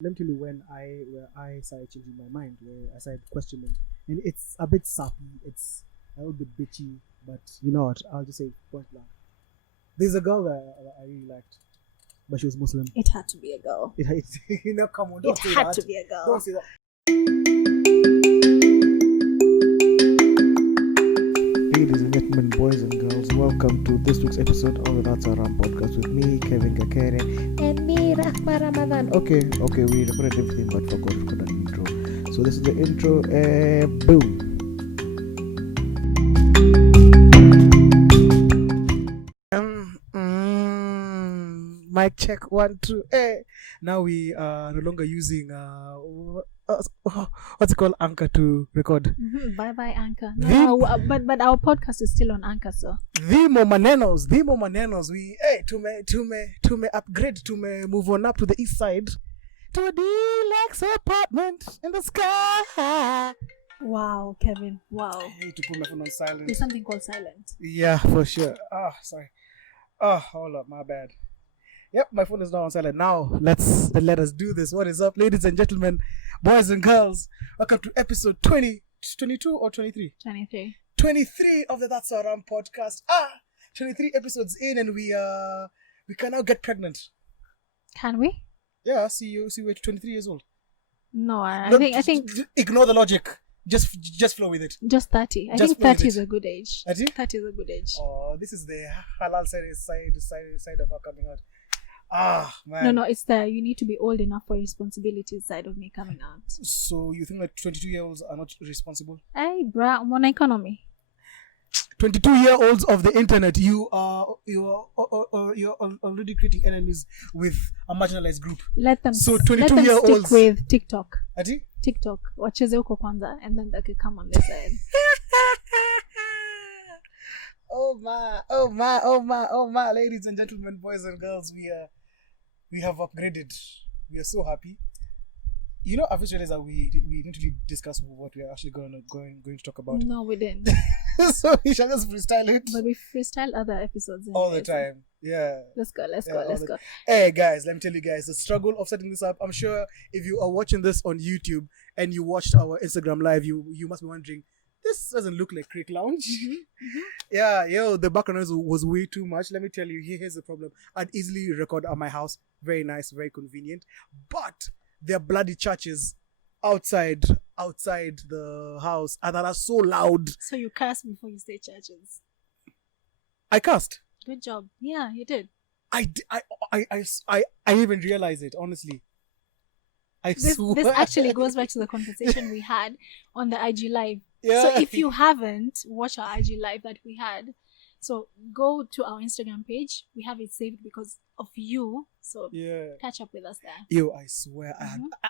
Let me tell you where I started changing my mind, where I started questioning, and it's a bit sappy, it's a little bit bitchy, but you know what? I'll just say point blank. There's a girl that I really liked, but she was Muslim. It had to be a girl. Come on, don't It say had that. to be a girl. Don't say that. Ladies and gentlemen, boys and girls, welcome to this week's episode of the That's Haraam podcast with me, Kevin And me, Rahma Ramadan. Okay, we recorded everything but forgot to record an intro. So this is the intro, boom. Mic check 1 2. Now we are no longer using what's it called, Anchor to record. Bye bye Anchor. No, but our podcast is still on Anchor, so. Vimo manenos. We to upgrade, to move on up to the east side to a deluxe apartment in the sky. Wow, Kevin. Wow. I hate to put my phone on silent. There's something called silent. Yeah, for sure. Sorry. Hold up, my bad. Yep, my phone is now on silent. Now let us do this. What is up, ladies and gentlemen, boys and girls? Welcome to episode 20, 22 or 23? 23. 23 of the That's Haraam podcast. 23 episodes in, and we can now get pregnant. Can we? Yeah, see, we're 23 years old. No, I think ignore the logic. Just flow with it. Just 30. I think 30 is a good age. 30? 30 is a good age. Oh, this is the halal side of her coming out. Man. No, it's the you need to be old enough for responsibilities side of me coming out. So you think that 22-year-olds are not responsible? Hey, bruh, I'm on economy. 22-year-olds of the internet, you're already creating enemies with a marginalized group. Let them 22-year-olds stick with TikTok. Ati? TikTok. Wacheze huko kwanza, and then they can come on this side. Oh my, ladies and gentlemen, boys and girls, we have upgraded. We are so happy. You know, I've just realized that we didn't really discuss what we're actually going to talk about. No, we didn't. So we shall just freestyle it. But we freestyle other episodes all the time. Yeah. Let's go. Hey guys, let me tell you guys, the struggle of setting this up. I'm sure if you are watching this on YouTube and you watched our Instagram live, you must be wondering, this doesn't look like Creek Lounge. Yeah, the background noise was way too much. Let me tell you, here's the problem. I'd easily record at my house. Very nice, very convenient. But there are bloody churches outside the house and that are so loud. So you cursed before you say churches. I cursed. Good job. Yeah, you did. I even realized it, honestly. This actually goes back to the conversation we had on the IG Live. Yeah. So if you haven't watched our IG Live that we had, so go to our Instagram page. We have it saved because of you. So catch up with us there. Yo, I swear,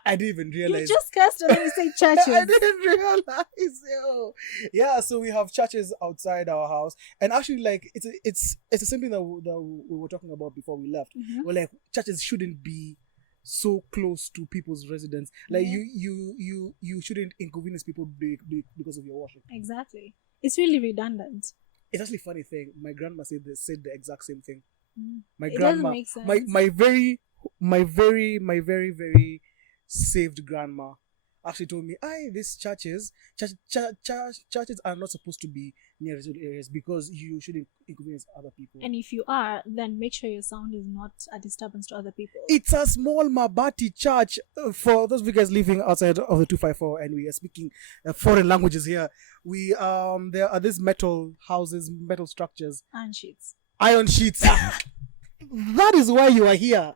I didn't even realize. You just cursed and then you say churches. I didn't realize. Yo. Yeah, so we have churches outside our house, and actually, like, it's the same thing that we were talking about before we left. We're like, churches shouldn't be so close to people's residence. Like you shouldn't inconvenience people because of your worship. Exactly. It's really redundant. It's actually a funny thing. My grandma said the exact same thing. My grandma, doesn't make sense. my very very saved grandma actually told me, these churches are not supposed to be near residential areas because you shouldn't inconvenience other people. And if you are, then make sure your sound is not a disturbance to other people. It's a small Mabati church. For those of you guys living outside of the 254 and we are speaking foreign languages here, we there are these metal houses, metal structures, iron sheets. That is why you are here.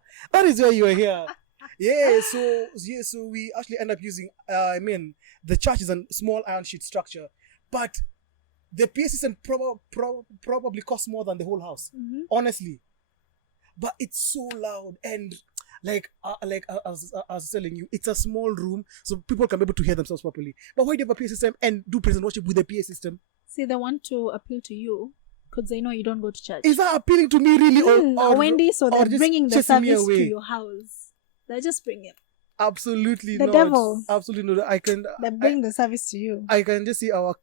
Yeah, so we actually end up using, the church is a small iron sheet structure, but the PA system probably costs more than the whole house, honestly. But it's so loud, and like I was telling you, it's a small room, so people can be able to hear themselves properly. But why do you have a PA system and do praise and worship with the PA system? See, they want to appeal to you because they know you don't go to church. Is that appealing to me, really? Or Wendy, so they're bringing the service to your house. They just bring it. Absolutely the not. Devil. Absolutely not. They bring the service to you. I can just see our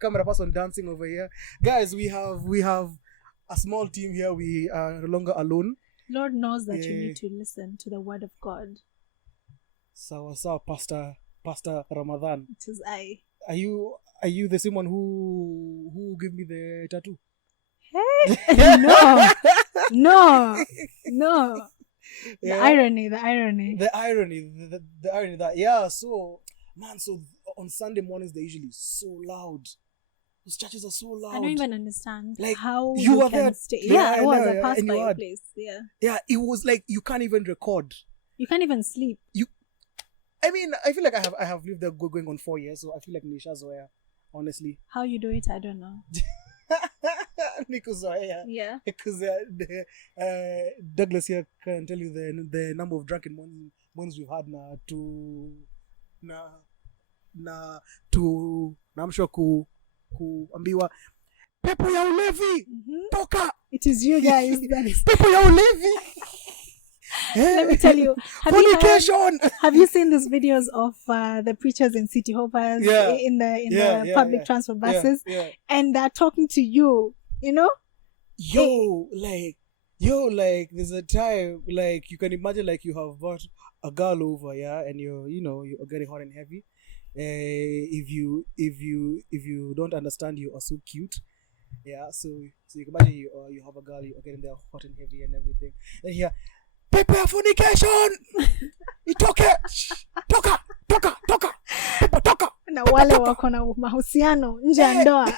camera person dancing over here. Guys, we have a small team here. We are no longer alone. Lord knows that you need to listen to the word of God. Sawa, Pastor Ramadan. It is I. Are you the same one who gave me the tattoo? Hey, no. The irony. The irony that so man, so on Sunday mornings they're usually so loud. Those churches are so loud. I don't even understand like how you were can there. stay. I was. I passed by your place. Yeah, it was like you can't even record. You can't even sleep. I mean, I feel like I have lived there going on 4 years, so I feel like Nisha Zoya, honestly. How you do it, I don't know. Nico Zoya. Yeah. Because Douglas here can tell you the number of drunken mornings we've had I'm sure kuambiwa pepo ya ulevi toka. It is you guys that is pepo ya ulevi. Let me tell you, fornication. Have you seen these videos of the preachers in city hoppers in the public transport buses, and they're talking to you, you know? Yo, like there's a time like you can imagine like you have brought a girl over, and you're getting hot and heavy. If you don't understand, you are so cute. So you can imagine you have a girl, you're getting there hot and heavy and everything. Then here, prepare fornication. Toka. Na wale wako na mahusiano nje ya ndoa.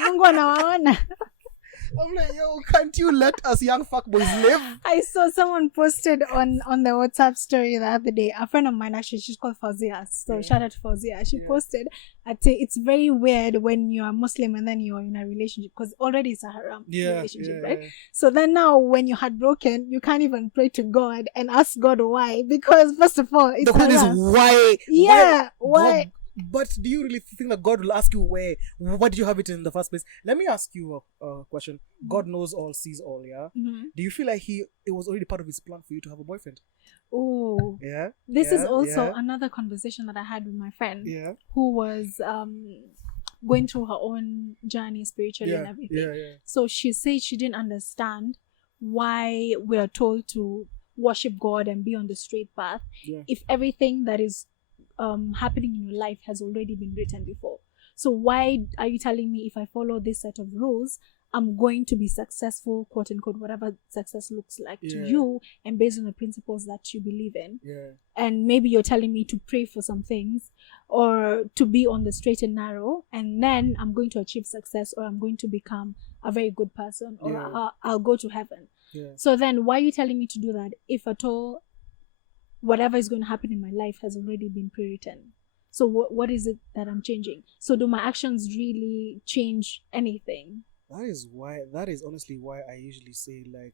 Mungu anawaona. I'm like, yo, can't you let us young fuckboys live? I saw someone posted on the WhatsApp story the other day. A friend of mine, actually, she's called Fauzia. So shout out to Fauzia. She posted, it's very weird when you're Muslim and then you're in a relationship, because already it's a haram relationship, right? So then now when you're heartbroken, you can't even pray to God and ask God why. Because first of all, it's the question is why? Yeah, why? God, but do you really think that God will ask you why did you have it in the first place? Let me ask you a question. God knows all, sees all, yeah? Mm-hmm. Do you feel like it was already part of his plan for you to have a boyfriend? Oh. Yeah. This is also another conversation that I had with my friend who was going through her own journey spiritually and everything. Yeah. So she said she didn't understand why we are told to worship God and be on the straight path if everything that is happening in your life has already been written before. So why are you telling me if I follow this set of rules, I'm going to be successful, quote unquote, whatever success looks like to you, and based on the principles that you believe in? And maybe you're telling me to pray for some things or to be on the straight and narrow, and then I'm going to achieve success, or I'm going to become a very good person, or I'll go to heaven. So then why are you telling me to do that if at all whatever is going to happen in my life has already been pre-written? So what is it that I'm changing? So do my actions really change anything? That is honestly why I usually say, like,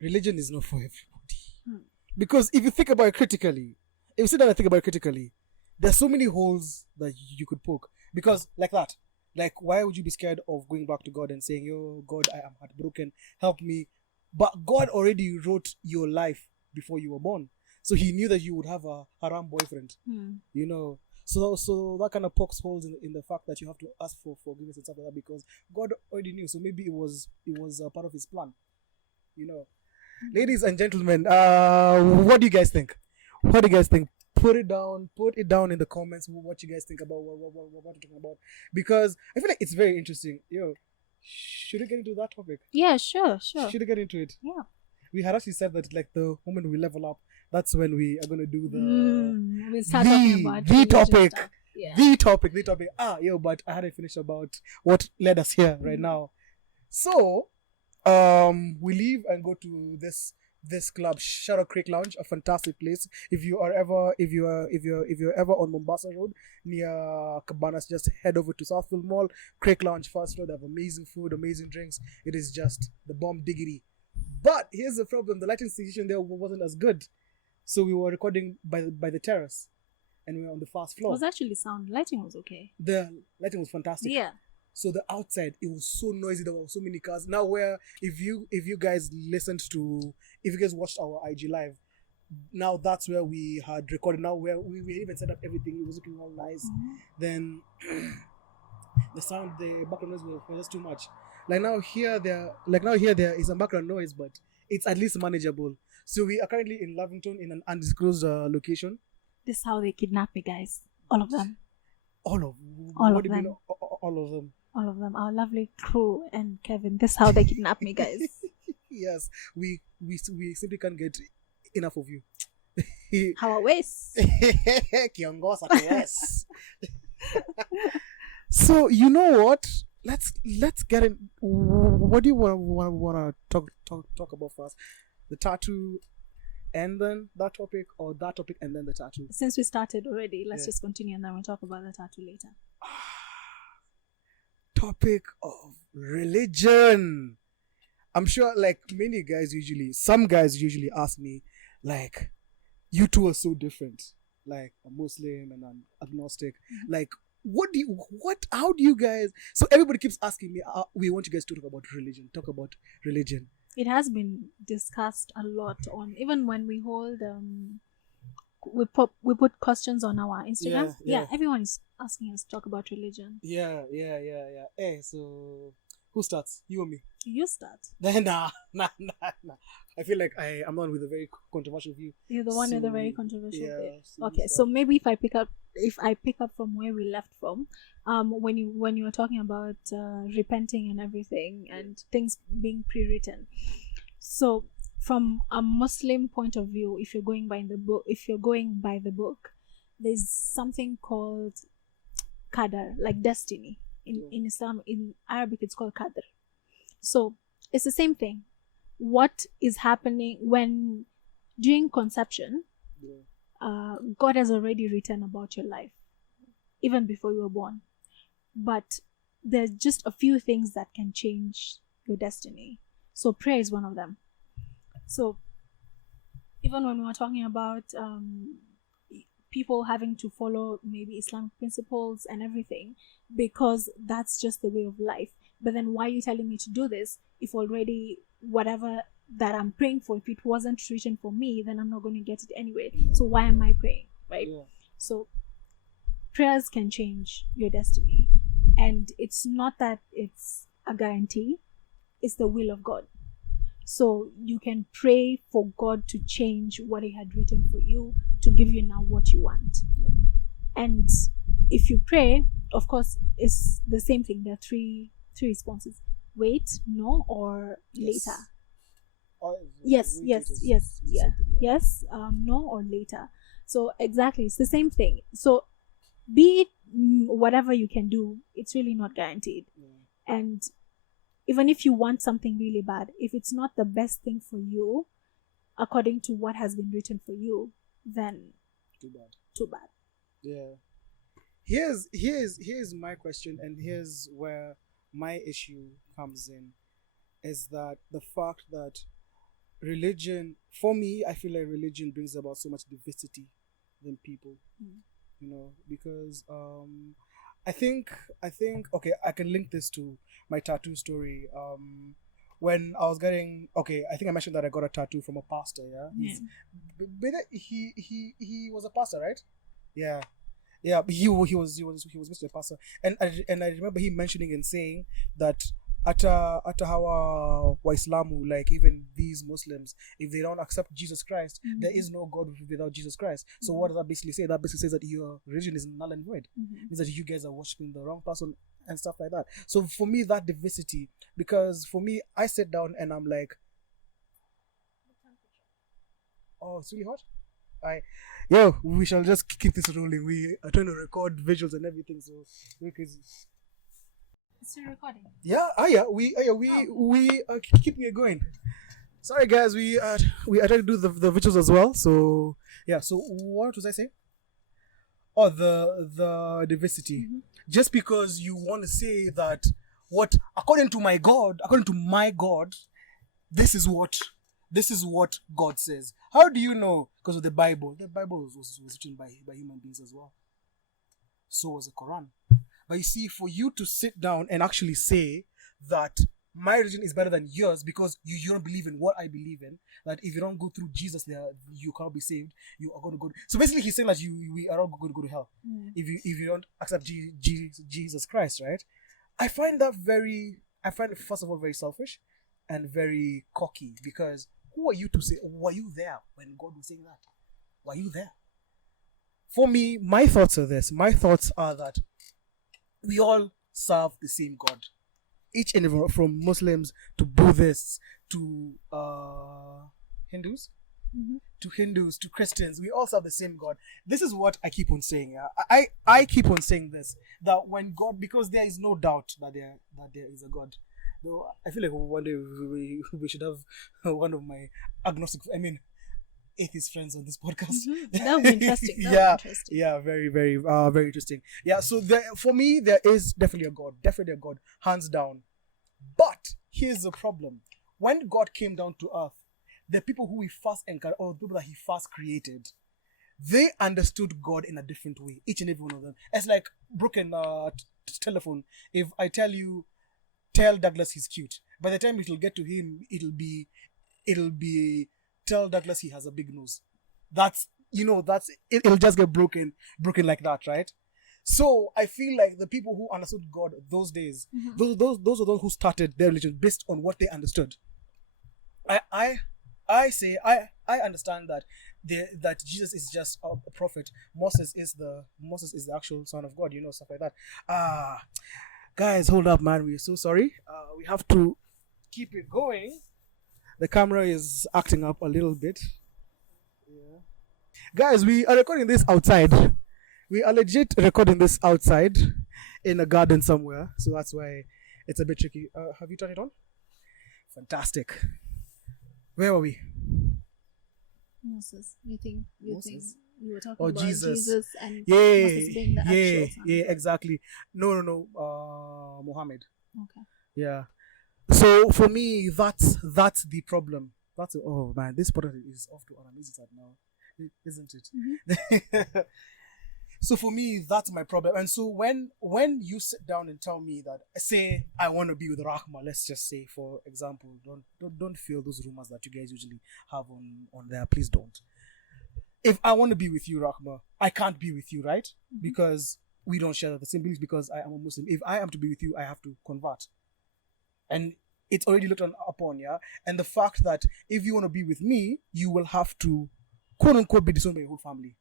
religion is not for everybody. Because if you think about it critically, if you sit down and think about it critically, there's so many holes that you could poke. Because like that, like, why would you be scared of going back to God and saying, yo, God, I am heartbroken, help me? But God already wrote your life before you were born. So he knew that you would have a haram boyfriend, you know. So that kind of pokes holes in the fact that you have to ask for forgiveness and stuff like that, because God already knew. So maybe it was part of his plan, you know. Ladies and gentlemen, what do you guys think? What do you guys think? Put it down in the comments. What you guys think about what we're talking about, because I feel like it's very interesting. Yo, should we get into that topic? Yeah, sure. Should we get into it? Yeah. We had actually said that, like, the moment we level up, that's when we are going to do we'll start talking about the topic. Yeah. The topic. But I hadn't finished about what led us here right now. So, we leave and go to this club, Shadow Creek Lounge, a fantastic place. If you're ever on Mombasa Road near Cabanas, just head over to Southfield Mall, Creek Lounge first floor. They have amazing food, amazing drinks. It is just the bomb diggity. But here's the problem: the lighting situation there wasn't as good, so we were recording by the terrace, and we were on the first floor. It was actually sound. Lighting was okay. The lighting was fantastic. Yeah. So the outside, it was so noisy. There were so many cars. Now, if you guys watched our IG live, now that's where we had recorded. Now where we even set up everything. It was looking all nice. Then the sound, the background noise was just too much. Like now here there is some background noise, but it's at least manageable. So we are currently in Lavington in an undisclosed location. This is how they kidnap me, guys. All of them. All of All what of do you mean? them. All of them. All of them. Our lovely crew and Kevin. This is how they kidnap me, guys. Yes, we simply can't get enough of you. How a waste. Kiongoza yes. So you know what? Let's get in. What do you want to talk about first? The tattoo, and then that topic, or that topic and then the tattoo? Since we started already, let's just continue and then we'll talk about the tattoo later. Topic of religion. I'm sure, like many guys some guys usually ask me, like, you two are so different. Like a Muslim and an agnostic. Like, how do you guys? So everybody keeps asking me, we want you guys to talk about religion. It has been discussed a lot on, even when we hold we put questions on our Instagram. Yeah, everyone is asking us to talk about religion. Yeah. Hey, so who starts? You or me? You start. Nah. I feel like I'm one with a very controversial view. You're the one with a very controversial view. So okay, so maybe if I pick up from where we left from, when you were talking about repenting and everything and things being pre-written. So from a Muslim point of view, if you're going by the book, there's something called qadar, like destiny. In Islam, in Arabic, it's called qadr. So it's the same thing. What is happening when during conception, God has already written about your life, even before you were born. But there's just a few things that can change your destiny. So prayer is one of them. So even when we were talking about people having to follow maybe Islamic principles and everything, because that's just the way of life. But then why are you telling me to do this if already whatever that I'm praying for, if it wasn't written for me, then I'm not going to get it anyway. So why am I praying, right? So prayers can change your destiny, and it's not that it's a guarantee, it's the will of God. So you can pray for God to change what He had written for you, to give you now what you want. And if you pray, of course, it's the same thing. There are three responses: wait, no, or later. Yes, no, or later. So exactly, it's the same thing. So be it whatever you can do, it's really not guaranteed. And even if you want something really bad, if it's not the best thing for you, according to what has been written for you, then too bad. Yeah. Here's my question, and here's where my issue comes in, is that the fact that religion, for me, I feel like religion brings about so much diversity than people. Because I think okay, I can link this to my tattoo story. When I was getting, I think I mentioned that I got a tattoo from a pastor. He was a pastor, right? Yeah, he was Mr. Pastor, and I remember him mentioning and saying that ata hawa Waislamu, like even these Muslims, if they don't accept Jesus Christ, there is no God without Jesus Christ. So what does that basically say? That basically says that your religion is null and void. Means that you guys are worshiping the wrong person and stuff like that. So for me, that diversity, because for me, I sit down and I'm like, oh, it's really hot. We shall just keep this rolling. We are trying to record visuals and everything, so because it's still recording. We are keeping it going. Sorry guys, we are trying to do the visuals as well. So so what was I saying? Oh, the diversity. Just because you want to say that according to my God, this is what God says. How do you know? Because of the Bible. The Bible was written by human beings as well. So was the Quran. But you see, for you to sit down and actually say that my religion is better than yours because you don't believe in what I believe in, that if you don't go through Jesus, you cannot be saved, you are going to go. So basically, he's saying that we are all going to go to hell if you don't accept Jesus Christ, right? I find it first of all very selfish and very cocky, because who are you to say? Were you there when God was saying that? Were you there? For me, my thoughts are this. My thoughts are that we all serve the same God. Each and every, from Muslims to Buddhists to Hindus, to Christians, we all serve the same God. This is what I keep on saying. Yeah? I keep on saying this, that when God, because there is no doubt that there is a God. Though I feel like one day we should have one of my atheist friends on this podcast. That would be interesting. Yeah, very, very, very interesting. Yeah, so for me, there is definitely a God, hands down. But here's the problem: when God came down to earth, the people who he first encountered, or the people that he first created, they understood God in a different way. Each and every one of them. It's like broken telephone. If I tell you, tell Douglas he's cute, by the time it'll get to him, it'll be tell Douglas he has a big nose. It'll just get broken like that, right? So I feel like the people who understood God those days, those are those who started their religion based on what they understood. I say I understand that that Jesus is just a prophet. Moses is the actual son of God, stuff like that. Guys, hold up, man. We're so sorry. We have to keep it going. The camera is acting up a little bit. Yeah. Guys, we are recording this outside. We are legit recording this outside in a garden somewhere. So that's why it's a bit tricky. Have you turned it on? Fantastic. Where were we? Moses. You think you were talking about Jesus and yeah, Moses being the actual son? Yeah, exactly. No. Muhammad. Okay. Yeah. So for me, that's the problem. Oh man, this product is off to an easy start now, isn't it? So for me, that's my problem. And so when you sit down and tell me that, say I want to be with Rahma, let's just say, for example, don't feel those rumors that you guys usually have on there. Please don't. If I want to be with you, Rahma, I can't be with you, right? Because we don't share the same beliefs. Because I am a Muslim. If I am to be with you, I have to convert. And it's already looked upon, yeah? And the fact that if you want to be with me, you will have to, quote unquote, be disowned by your whole family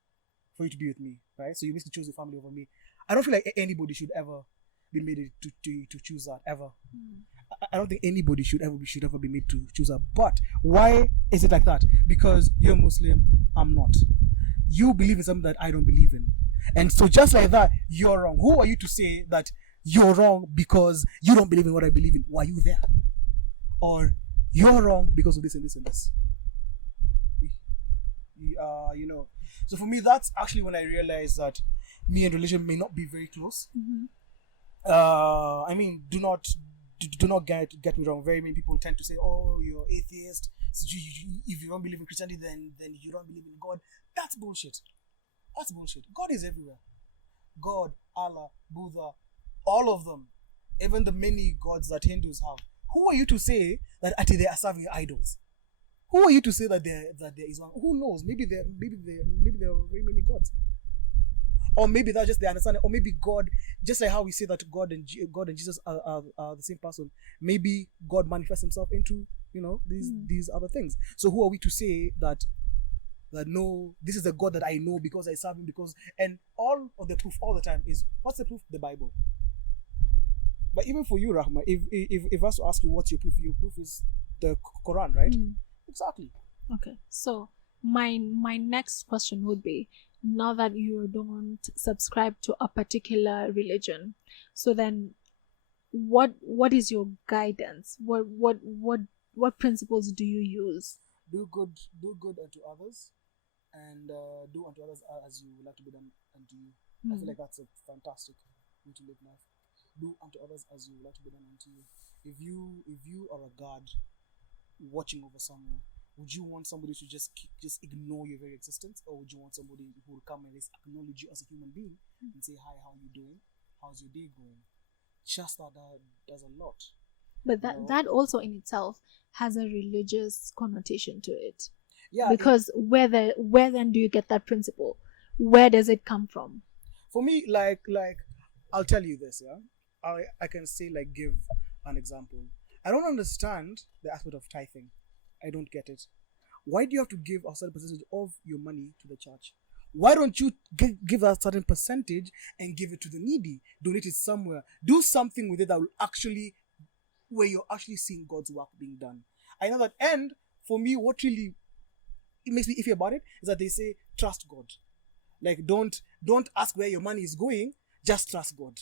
for you to be with me, right? So you basically chose your family over me. I don't feel like anybody should ever be made to choose that, ever. I don't think anybody should ever be made to choose that. But why is it like that? Because you're Muslim, I'm not. You believe in something that I don't believe in. And so just like that, you're wrong. Who are you to say that you're wrong because you don't believe in what I believe in? Were you there? Or you're wrong because of this and this and this. So for me, that's actually when I realized that me and religion may not be very close. Do not get me wrong. Very many people tend to say, "Oh, you're atheist. So if you don't believe in Christianity, then you don't believe in God." That's bullshit. God is everywhere. God, Allah, Buddha, all of them, even the many gods that Hindus have. Who are you to say that actually they are serving idols? Who are you to say that there is one? Who knows? Maybe there are very many gods, or maybe that's just the understanding, or maybe God, just like how we say that God and Jesus are the same person. Maybe God manifests Himself into these other things. So who are we to say that no, this is a God that I know because I serve Him, and all of the proof all the time is, what's the proof? The Bible. But even for you, Rahma, if I was to ask you what's your proof is the Quran, right? Exactly. Okay. So my next question would be, now that you don't subscribe to a particular religion, so then what is your guidance? What principles do you use? Do good unto others, and do unto others as you would like to be done unto you. I feel like that's a fantastic way to live life. Do unto others as you would like to be done unto you. If you are a God watching over someone, would you want somebody to just ignore your very existence, or would you want somebody who will come and just acknowledge you as a human being and say, "Hi, how are you doing? How's your day going?" Just that does a lot. But that also in itself has a religious connotation to it. Yeah. Because where then do you get that principle? Where does it come from? For me, like I'll tell you this, yeah. I can say, like, give an example. I don't understand the aspect of tithing. I don't get it. Why do you have to give a certain percentage of your money to the church? Why don't you give a certain percentage and give it to the needy? Donate it somewhere. Do something with it that will actually, where you're actually seeing God's work being done. I know that. And for me, what really it makes me iffy about it is that they say trust God. Like don't ask where your money is going. Just trust God.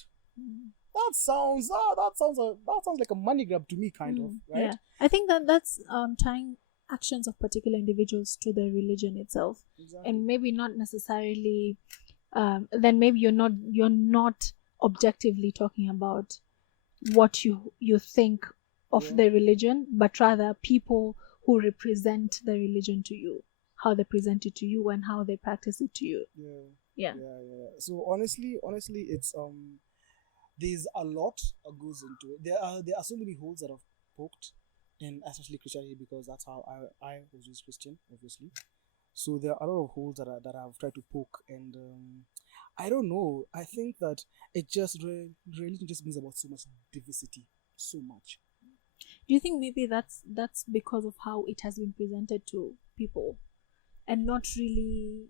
That sounds like a money grab to me, kind of, right? Yeah, I think that's tying actions of particular individuals to the religion itself, Exactly. and maybe not necessarily. Then maybe you're not objectively talking about what you think of the religion, but rather people who represent the religion to you, how they present it to you, and how they practice it to you. Yeah. So honestly, it's there's a lot that goes into it. There are so many holes that I've poked, and especially Christianity, because that's how I was raised Christian, obviously. So there are a lot of holes that I've tried to poke, and I don't know. I think that it just religion just brings about so much diversity, so much. Do you think maybe that's because of how it has been presented to people, and not really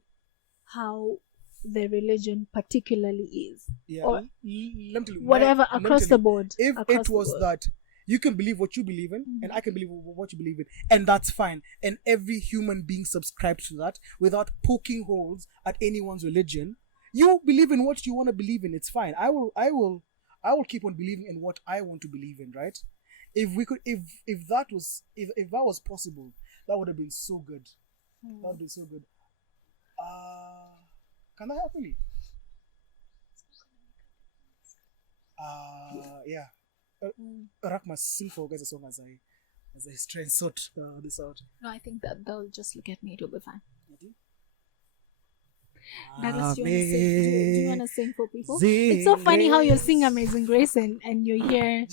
how the religion particularly is? Yeah. Or let me tell you, whatever across the board. If across it was that you can believe what you believe in, and I can believe what you believe in, and that's fine, and every human being subscribes to that without poking holes at anyone's religion. You believe in what you want to believe in. It's fine. I will keep on believing in what I want to believe in. Right? If that was possible, that would have been so good. That would have been so good. Can I help you? Yeah. Rahma, sing for guys a song as I try and sort this out. No, I think that they'll just look at me. It'll be fine. Douglas, do you want to sing for people? It's so funny how you sing Amazing Grace and you're here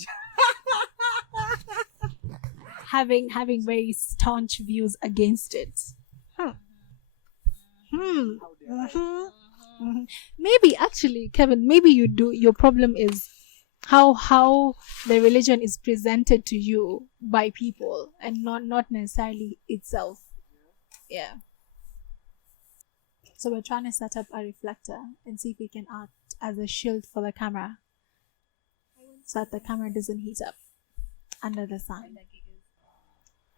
having very staunch views against it. Maybe actually, Kevin, maybe you do. Your problem is how the religion is presented to you by people, and not necessarily itself. Yeah. So we're trying to set up a reflector and see if we can act as a shield for the camera, so that the camera doesn't heat up under the sun.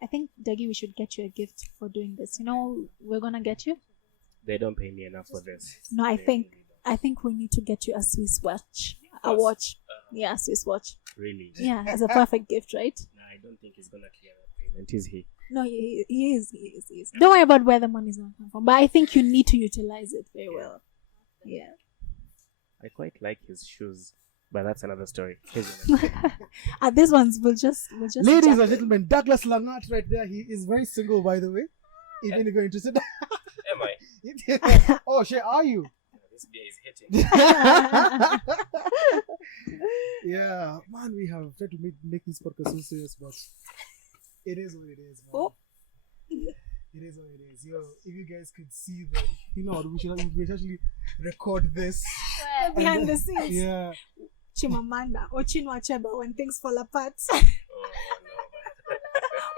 I think, Dougie, we should get you a gift for doing this. You know, we're gonna get you. They don't pay me enough for this. No, I think we need to get you a Swiss watch. A watch. Yeah, a Swiss watch. Really? Yeah, as a perfect gift, right? No, I don't think he's gonna clear that payment, is he? No, he is. Don't worry about where the money's gonna come from. But I think you need to utilize it very well. Yeah. I quite like his shoes, but that's another story. These ones we'll just Ladies and gentlemen, Douglas Langat right there. He is very single, by the way. Even if you're interested. Am I? Oh shit, are you? This beer is hitting. Yeah, man, we have tried to make this podcast so serious, but it is what it is, man. Oh. It is what it is. Yo, if you guys could see we should actually record this behind the scenes. Yeah. Chimamanda or Chinua Achebe, when things fall apart. Oh, no.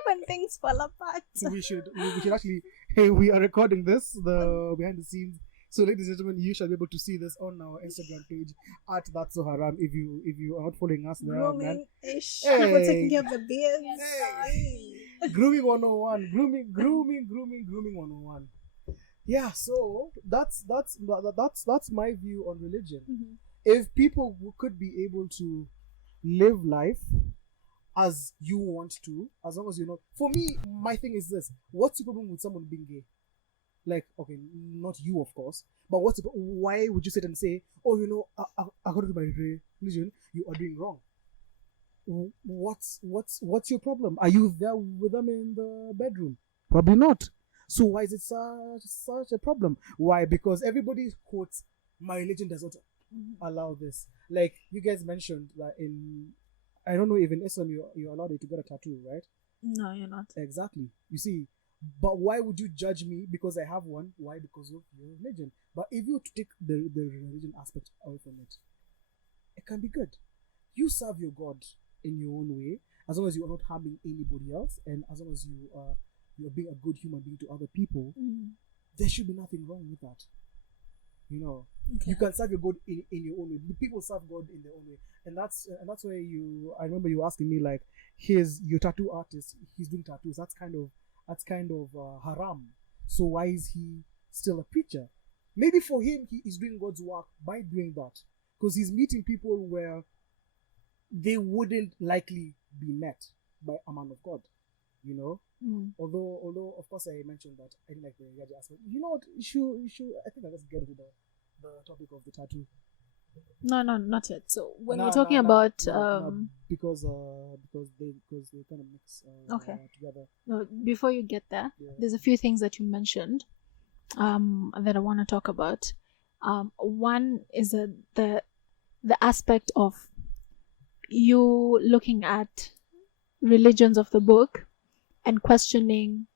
When things fall apart. So we should actually, hey, we are recording this, the behind the scenes. So ladies and gentlemen, you shall be able to see this on our Instagram page at That's So Haraam. If you are not following us there, man. Grooming-ish. Hey. We're taking care of the beards. Hey. Grooming 101. Grooming 101. Yeah, so that's my view on religion. Mm-hmm. If people could be able to live life as you want to, as long as you know. For me, my thing is this: what's the problem with someone being gay? Like, okay, not you, of course, but why would you sit and say, oh, you know, according to my religion, you are doing wrong? What's your problem? Are you there with them in the bedroom? Probably not. So why is it such a problem? Why? Because everybody quotes, my religion does not allow this. Like you guys mentioned that I don't know, even Islam you're allowed to get a tattoo, right? No, you're not. Exactly. You see, but why would you judge me because I have one? Why? Because of your religion. But if you take the religion aspect away from it, it can be good. You serve your God in your own way, as long as you are not harming anybody else, and as long as you're being a good human being to other people, there should be nothing wrong with that. You know, you can serve your God in your own way. The people serve God in their own way, and that's where I remember you asking me like, here's your tattoo artist, he's doing tattoos. That's kind of haram. So why is he still a preacher? Maybe for him, he is doing God's work by doing that, because he's meeting people where they wouldn't likely be met by a man of God. You know, although of course I mentioned that I didn't like the Yaji aspect. You know what? You should. I think I just get into the topic of the tattoo. No, not yet. So when we're talking about because they kind of mix together. No, before you get there, there's a few things that you mentioned that I want to talk about. One is the aspect of you looking at religions of the book and questioning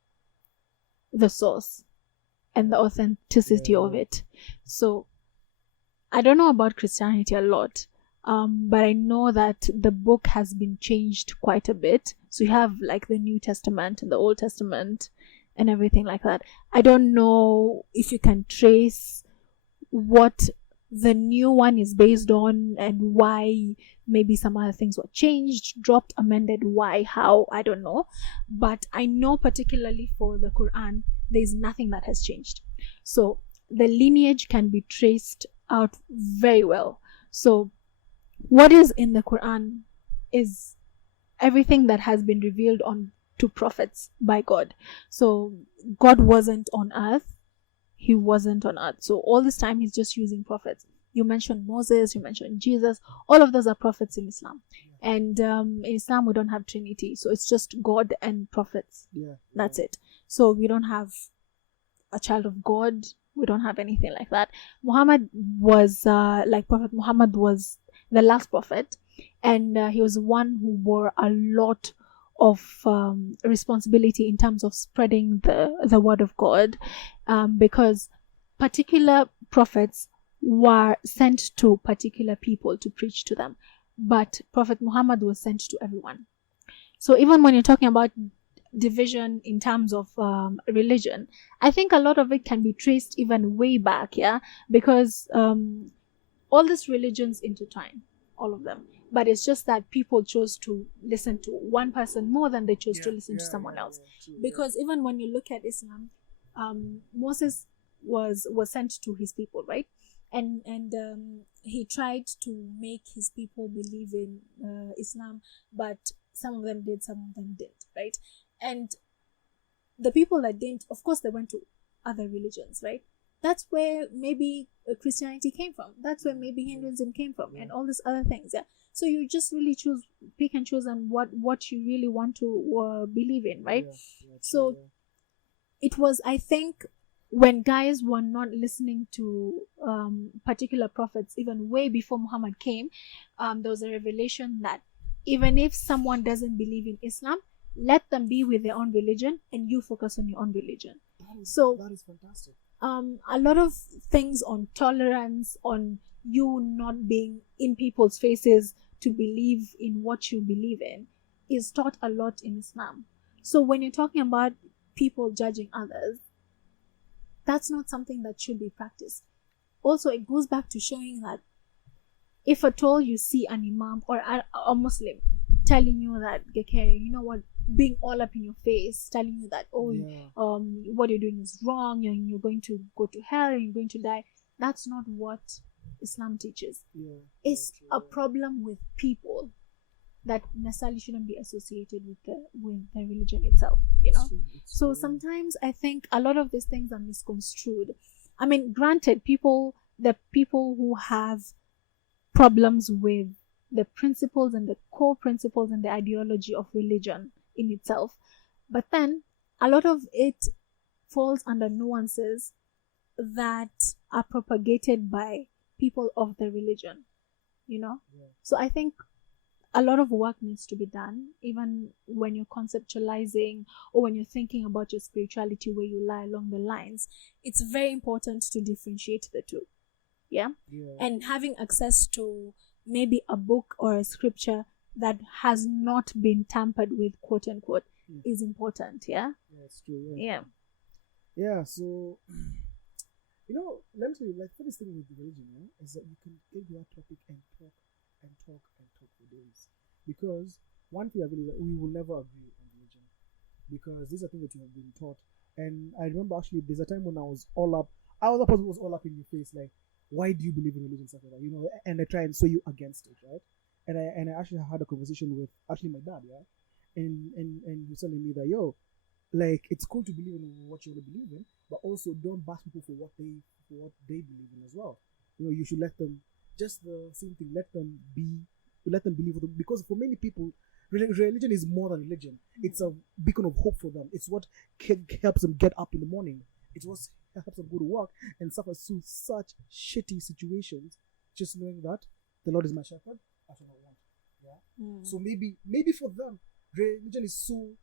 the source and the authenticity of it. So I don't know about Christianity a lot, but I know that the book has been changed quite a bit. So you have like the New Testament and the Old Testament and everything like that. I don't know if you can trace what the new one is based on and why maybe some other things were changed, dropped, amended, why, how, I don't know. But I know particularly for the Quran, there's nothing that has changed. So the lineage can be traced out very well. So what is in the Quran is everything that has been revealed on to prophets by God. So God wasn't on earth. He wasn't on earth. So all this time he's just using prophets. You mentioned Moses, you mentioned Jesus. All of those are prophets in Islam. And in Islam, we don't have Trinity. So it's just God and prophets. That's it. So we don't have a child of God. We don't have anything like that. Muhammad was, Prophet Muhammad was the last prophet. And he was one who bore a lot of responsibility in terms of spreading the word of God, because particular prophets were sent to particular people to preach to them, but Prophet Muhammad was sent to everyone. So even when you're talking about division in terms of religion, I think a lot of it can be traced even way back, because all these religions intertwine, all of them. But it's just that people chose to listen to one person more than they chose to listen to someone else. Because even when you look at Islam, Moses was sent to his people, right? And he tried to make his people believe in Islam, but some of them did, some of them didn't, right? And the people that didn't, of course, they went to other religions, right? That's where maybe Christianity came from. That's where maybe Hinduism came from, and all these other things. So you just really pick and choose on what you really want to believe in, right? So it was, I think, when guys were not listening to particular prophets, even way before Muhammad came, there was a revelation that even if someone doesn't believe in Islam, let them be with their own religion, and you focus on your own religion. That is fantastic. A lot of things on tolerance, on you not being in people's faces to believe in what you believe in, is taught a lot in Islam. So when you're talking about people judging others, that's not something that should be practiced. Also, it goes back to showing that if at all you see an imam or a Muslim telling you that, you know what, being all up in your face, telling you that, what you're doing is wrong, and you're going to go to hell, and you're going to die, that's not what Islam teaches. It's a problem with people that necessarily shouldn't be associated with the religion itself, So sometimes I think a lot of these things are misconstrued. I mean, granted, the people who have problems with the principles and the core principles and the ideology of religion in itself, but then a lot of it falls under nuances that are propagated by people of the religion, So I think a lot of work needs to be done, even when you're conceptualizing or when you're thinking about your spirituality, where you lie along the lines. It's very important to differentiate the two. And having access to maybe a book or a scripture that has not been tampered with, quote unquote, is important. Yeah. Yeah, it's true. Yeah. Yeah, so let me tell you, like, funniest thing with religion, is that you can take that topic and talk and talk and talk for days. Because one thing I believe that we will never agree on religion, because these are things that you have been taught. And I remember actually there's a time when I was the person who was all up in your face, like, why do you believe in religion, stuff like that, and I try and sway you against it, right? And I actually had a conversation with actually my dad, yeah, and he was telling me that, yo, like, it's cool to believe in what you want to believe in, but also don't bash people for what they believe in as well. You should let them, just the same thing, let them believe, because for many people, religion is more than religion. It's a beacon of hope for them. It's what helps them get up in the morning. It's what helps them go to work and suffer through such shitty situations, just knowing that the Lord is my shepherd, I shall not want. Yeah. So maybe for them, religion is so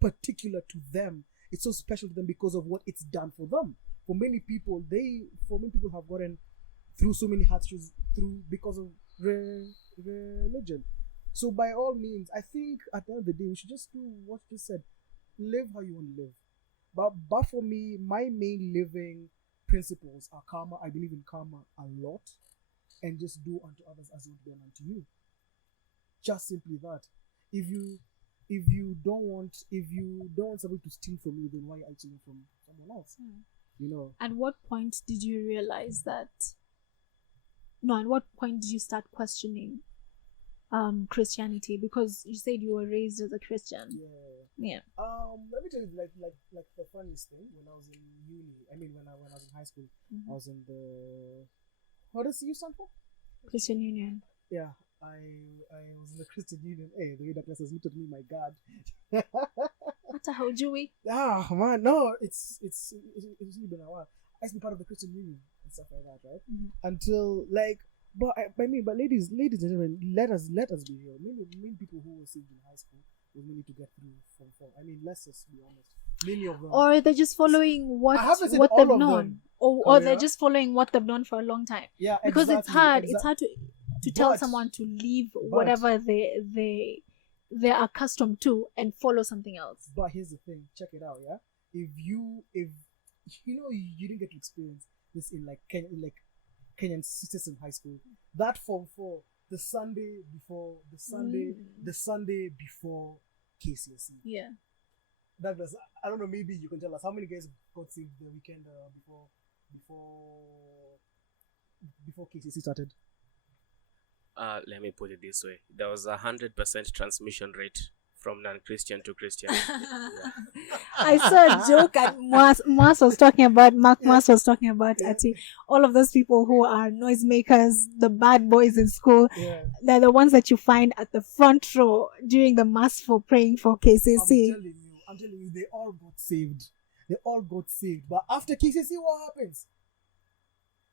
particular to them. It's so special to them because of what it's done for them. For many people have gotten through so many hardships because of religion. So by all means, I think at the end of the day, we should just do what you said. Live how you want to live. But for me, my main living principles are karma. I believe in karma a lot, and just do unto others as you want done unto you. Just simply that. If you don't want somebody to steal from you, then why are you stealing from someone else? At what point did you realize that? No, at what point did you start questioning Christianity? Because you said you were raised as a Christian. Yeah. Let me tell you, like the funniest thing, when I was in uni, when I was in high school, I was in the, what does you stand for? Christian Union. Yeah. I was in the Christian Union. Hey, the way that class has looked at me, my God. What the hell, Jewy? Ah, man, no, it's really been a while. I used to be part of the Christian Union and stuff like that, right? Until, like, but ladies and gentlemen, let us be real. Many people who were saved in high school were willing to get through from fall. Let's just be honest. Many of them. Or they're just following what they've known, or they're just following what they've known for a long time. Yeah, because it's hard. It's hard to tell someone to leave whatever they're accustomed to and follow something else. But here's the thing, check it out, yeah. If you didn't get to experience this in Kenyan system high school, that form 4, the Sunday before KCSE. Yeah. Douglas, I don't know, maybe you can tell us how many guys got saved the weekend before KCSE started. Let me put it this way: there was 100% transmission rate from non-Christian to Christian. I saw a joke and Mas was talking about Ati. All of those people who are noisemakers, the bad boys in school, they're the ones that you find at the front row during the mass for praying for KCC. I'm telling you, they all got saved. But after KCC, what happens?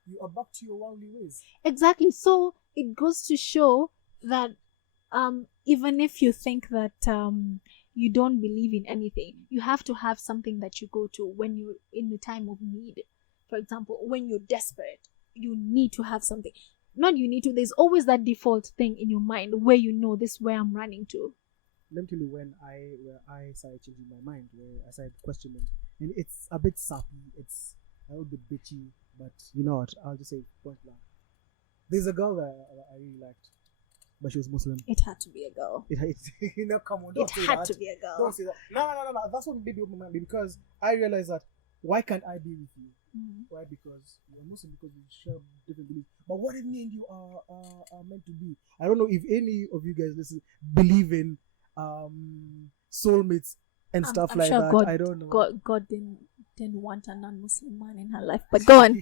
You are back to your worldly ways. Exactly. So it goes to show that even if you think that you don't believe in anything, you have to have something that you go to when you're in the time of need. For example, when you're desperate, you need to have something. Not you need to, there's always that default thing in your mind where this is where I'm running to. Let me tell you when I started changing my mind, where I started questioning. And it's a bit sappy, it's a little bit bitchy, but you know what, I'll just say point blank. There's a girl that I really liked, but she was Muslim. It had to be a girl. Come on, don't say that. It had to be a girl. Don't say that. No. That's what made me open my mind, because I realized that, why can't I be with you? Why? Because you're Muslim, because we share different beliefs. But what if me and you are meant to be? I don't know if any of you guys believe in soulmates and stuff like sure that. I don't know. God didn't want a non-Muslim man in her life. But go on.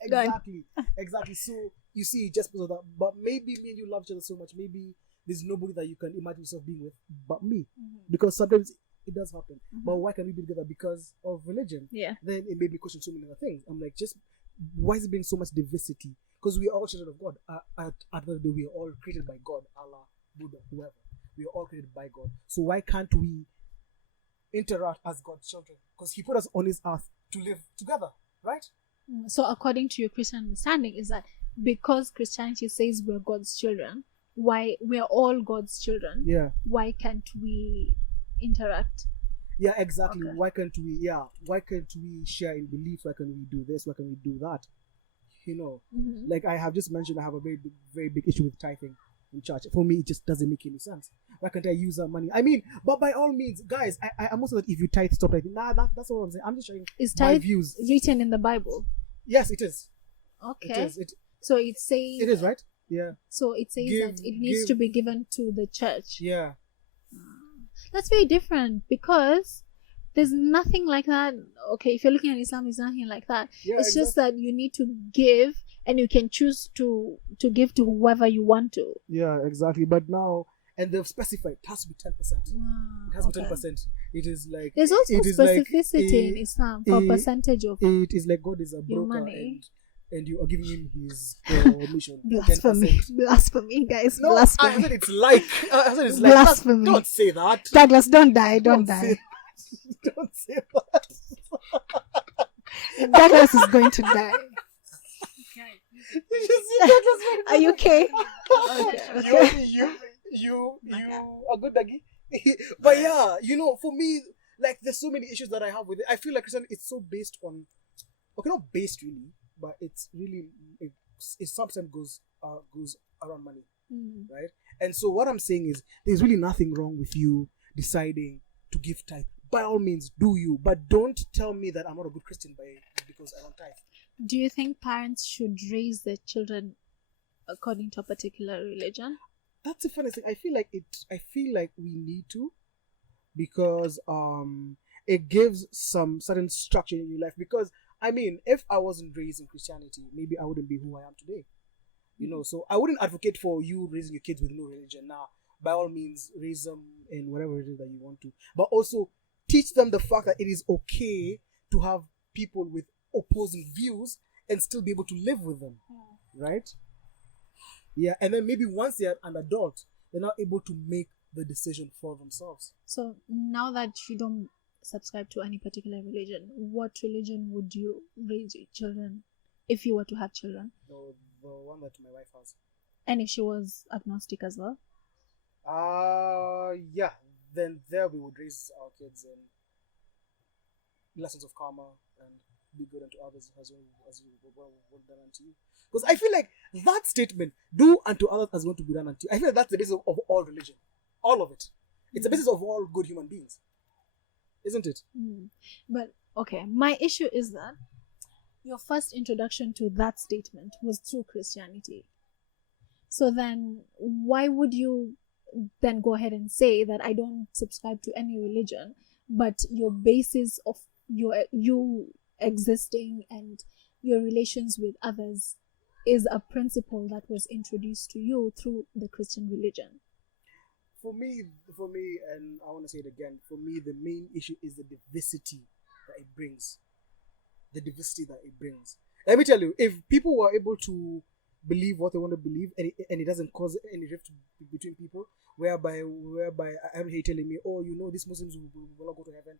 Exactly. So you see, just because of that. But maybe me and you love each other so much. Maybe there's nobody that you can imagine yourself being with but me, because sometimes it does happen. But why can't we be together? Because of religion. Yeah. Then it made me question so many other things. I'm like, just why is it being so much diversity? Because we are all children of God. At the end of the day, we are all created by God, Allah, Buddha, whoever. We are all created by God. So why can't we interact as God's children? Because He put us on this earth to live together, right? So according to your Christian understanding, is that because Christianity says we're God's children, why we're all God's children? Yeah. Why can't we interact. Yeah, exactly. Okay. Why can't we share in beliefs? Why can't we do this? Why can't we do that? Like I have just mentioned, I have a very big issue with tithing in church. For me, it just doesn't make any sense. Why can't I use that money? I mean, but by all means, guys, I'm also that if you tithe, stop tithing. That's what I'm saying. I'm just sharing Is my tithe views. written in the Bible? Yes, it is. Okay. It is. So it says. It is, right? Yeah. So it says that it needs to be given to the church. Yeah. That's very different because there's nothing like that. Okay, if you're looking at Islam, there's nothing like that. Yeah, it's just that you need to give, and you can choose to give to whoever you want to. Yeah, exactly. But now, and they've specified it has to be 10%. It has to be 10%. It is like there's also specificity in Islam for percentage of. It is like God is a broker, money. and you are giving him his mission. Blasphemy, 10%. blasphemy, guys. No, blasphemy. I said it's like. Blasphemy. Don't say that. Douglas, don't die. Don't die. Don't say that. Douglas is going to die. Are you okay? Okay. You are good, Daggy. But yeah, for me, like there's so many issues that I have with it. I feel like Christianity is so based on, okay, not based really, but it's really it sometimes goes around money, right? And so what I'm saying is, there's really nothing wrong with you deciding to give tithe. By all means, do you, but don't tell me that I'm not a good Christian because I don't tithe. Do you think parents should raise their children according to a particular religion? That's the funny thing. I feel like we need to, because it gives some certain structure in your life. Because I mean, if I wasn't raised in Christianity, maybe I wouldn't be who I am today. So I wouldn't advocate for you raising your kids with no religion. Now, by all means, raise them in whatever it is that you want to, but also teach them the fact that it is okay to have people with opposing views and still be able to live with them, right? Yeah, and then maybe once they're an adult, they're not able to make the decision for themselves. So now that you don't subscribe to any particular religion, what religion would you raise your children if you were to have children? The one that my wife has. And if she was agnostic as well? Yeah. Then there we would raise our kids in lessons of karma and be good unto others as well done unto you. Because I feel like that statement, do unto others as want to be done unto you, I feel like that's the basis of all religion. All of it. It's the basis of all good human beings. Isn't it? But, okay, my issue is that your first introduction to that statement was through Christianity. So then, why would you then go ahead and say that I don't subscribe to any religion, but your basis of you existing and your relations with others is a principle that was introduced to you through the Christian religion? For me, and I want to say it again, for me, the main issue is the diversity that it brings. Let me tell you, if people were able to believe what they want to believe, and it doesn't cause any rift between people, whereby I hear you telling me, these Muslims will not go to heaven.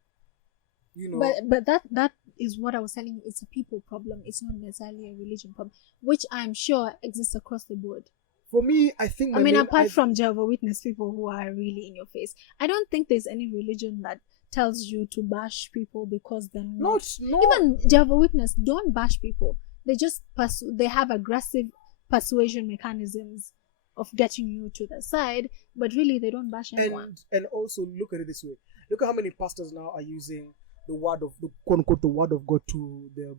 But that is what I was telling you. It's a people problem. It's not necessarily a religion problem, which I'm sure exists across the board. For me, I think. Apart from Jehovah's Witness people who are really in your face, I don't think there's any religion that tells you to bash people because they're not. No. Even Jehovah's Witness don't bash people. They just they have aggressive persuasion mechanisms of getting you to their side, but really they don't bash anyone. And also look at it this way. Look at how many pastors now are using the word of the quote unquote the word of God to their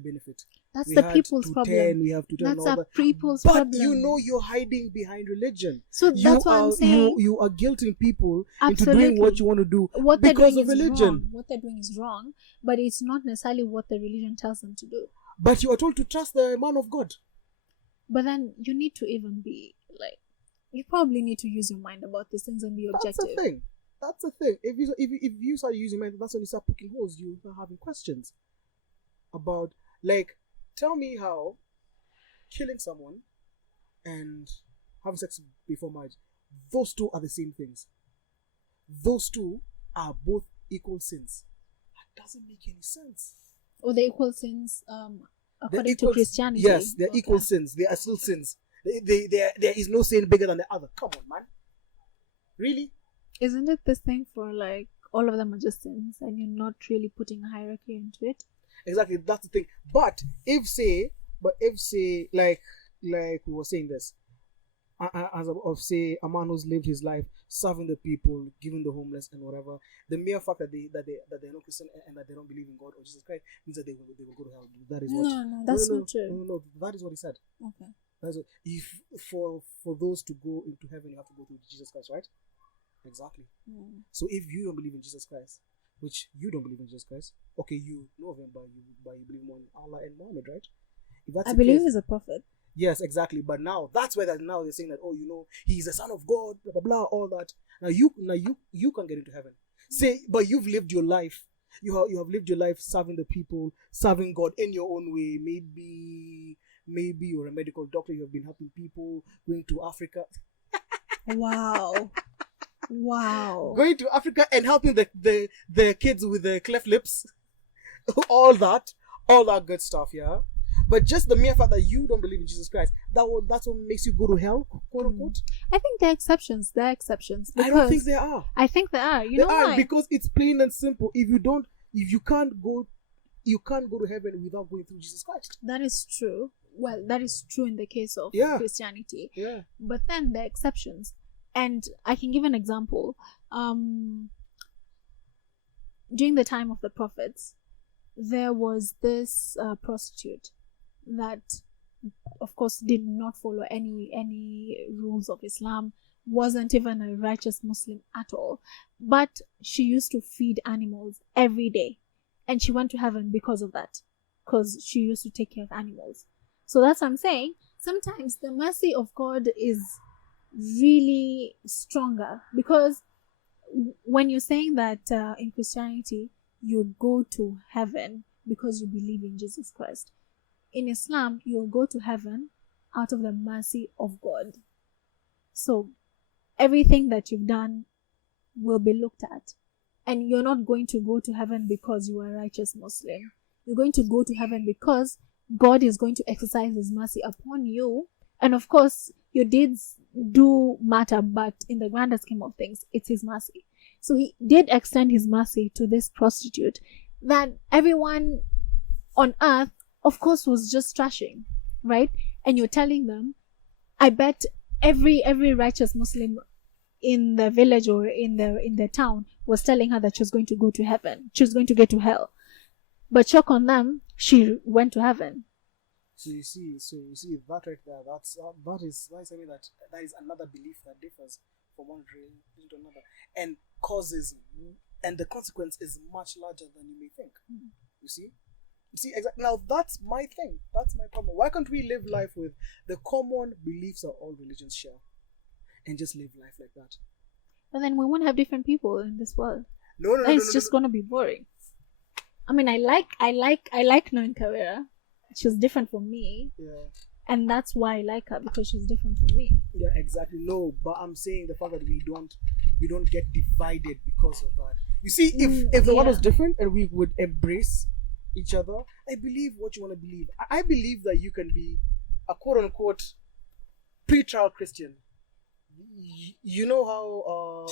benefit. That's the people's problem. We have to 10. That's a people's problem. But you're hiding behind religion. So that's what I'm saying. You are guilting people Absolutely. into doing what you want to do because of religion. What they're doing is wrong, but it's not necessarily what the religion tells them to do. But you are told to trust the man of God. But then you need to even be like, you probably need to use your mind about these things and be objective. That's the thing. If you start using mind, that's when you start poking holes. You start having questions about, like, tell me how killing someone and having sex before marriage, those two are the same things. Those two are both equal sins. That doesn't make any sense. Or the equal sins according to Christianity. Yes, they're equal sins. They are still sins. There is no sin bigger than the other. Come on, man. Really? Isn't it this thing for like all of them are just sins and you're not really putting a hierarchy into it? Exactly, that's the thing. But if say, like we were saying this, as of say a man who's lived his life serving the people, giving the homeless and whatever, the mere fact that they're not Christian and that they don't believe in God or Jesus Christ means that they will go to hell. That is what. No, that's not true. No, that is what he said. Okay. That's what, if for those to go into heaven, you have to go through Jesus Christ, right? Exactly. So if you don't believe in Jesus Christ, which you don't believe in Jesus Christ, okay, you know of him, but you believe more in Allah and Muhammad, right? If that's I the believe case, he's a prophet. yes, exactly. But now that's where now they're saying that, oh, you know, he's the son of God, blah blah blah, all that. Now you can get into heaven. Say, but you've lived your life. You have lived your life serving the people, serving God in your own way. Maybe you're a medical doctor. You have been helping people, going to Africa. Wow. Going to Africa and helping the kids with the cleft lips, all that good stuff, yeah. But just the mere fact that you don't believe in Jesus Christ, that's what makes you go to hell, quote unquote. I think there are exceptions. I don't think there are. I think there are. You There know are, why? because it's plain and simple. If you can't go to heaven without going through Jesus Christ. That is true. Well, that is true in the case of Christianity. Yeah. But then there are exceptions. And I can give an example. During the time of the prophets, there was this prostitute that, of course, did not follow any rules of Islam, wasn't even a righteous Muslim at all. But she used to feed animals every day. And she went to heaven because of that. Because she used to take care of animals. So that's what I'm saying. Sometimes the mercy of God is really stronger, because when you're saying that in Christianity you go to heaven because you believe in Jesus Christ, in Islam you'll go to heaven out of the mercy of God. So everything that you've done will be looked at, and you're not going to go to heaven because you are a righteous Muslim. You're going to go to heaven because God is going to exercise his mercy upon you. And of course your deeds do matter, but in the grander scheme of things, it's his mercy. So he did extend his mercy to this prostitute that everyone on earth, of course, was just trashing, right? And you're telling them, I bet every righteous Muslim in the village or in the town was telling her that she was going to go to heaven, she was going to get to hell. But shock on them, she went to heaven. So you see that right there. That is another belief that differs from one religion to another, and causes, and the consequence is much larger than you may think. You see exactly. Now that's my thing. That's my problem. Why can't we live life with the common beliefs that all religions share, and just live life like that? But then we won't have different people in this world. No. It's just gonna be boring. I mean, I like knowing Kawera. She's different from me. Yeah. And that's why I like her, because she's different from me. Yeah, exactly. No, but I'm saying the fact that we don't get divided because of that. You see, if the world was different and we would embrace each other, I believe what you want to believe. I believe that you can be a quote unquote pre-trial Christian. You know how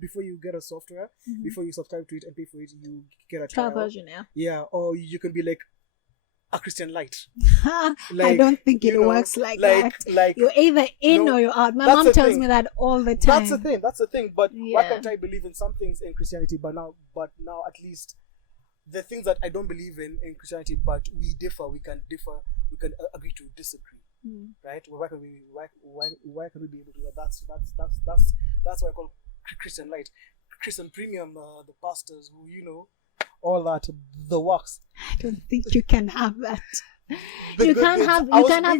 before you get a software, before you subscribe to it and pay for it, you get a trial version, yeah, or you can be like a Christian light. I don't think it works like that. Like you're either in or you're out. My mom tells me that all the time. That's the thing. But why can't I believe in some things in Christianity? But now at least the things that I don't believe in Christianity, but we differ. We can differ. We can agree to disagree. Right? Why can we be able to do that? That's why I call Christian light, Christian premium. The pastors who all that, the works. I don't think you can have that. You can't have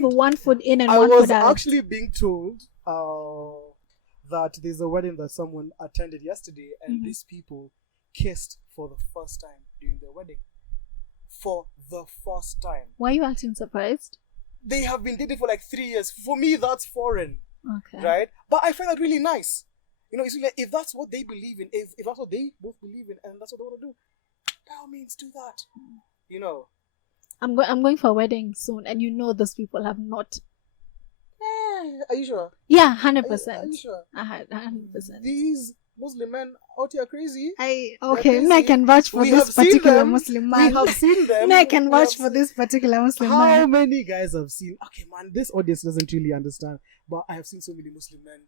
one foot in and one foot out. I was actually being told that there's a wedding that someone attended yesterday, and these people kissed for the first time during their wedding. For the first time. Why are you acting surprised? They have been dating for like 3 years. For me, that's foreign. Okay. Right? But I find that really nice. It's like, if that's what they believe in, if that's what they both believe in, and that's what they want to do, by all means do that. I'm going for a wedding soon, and those people have not. Are you sure? Yeah, 100%. Are you sure? 100%. These Muslim men out here crazy. I crazy. can vouch for We have this seen particular them. Muslim We man. have seen them. I can We vouch have for seen- this particular Muslim How man. many guys have seen? Okay, man, this audience doesn't really understand, but I have seen so many Muslim men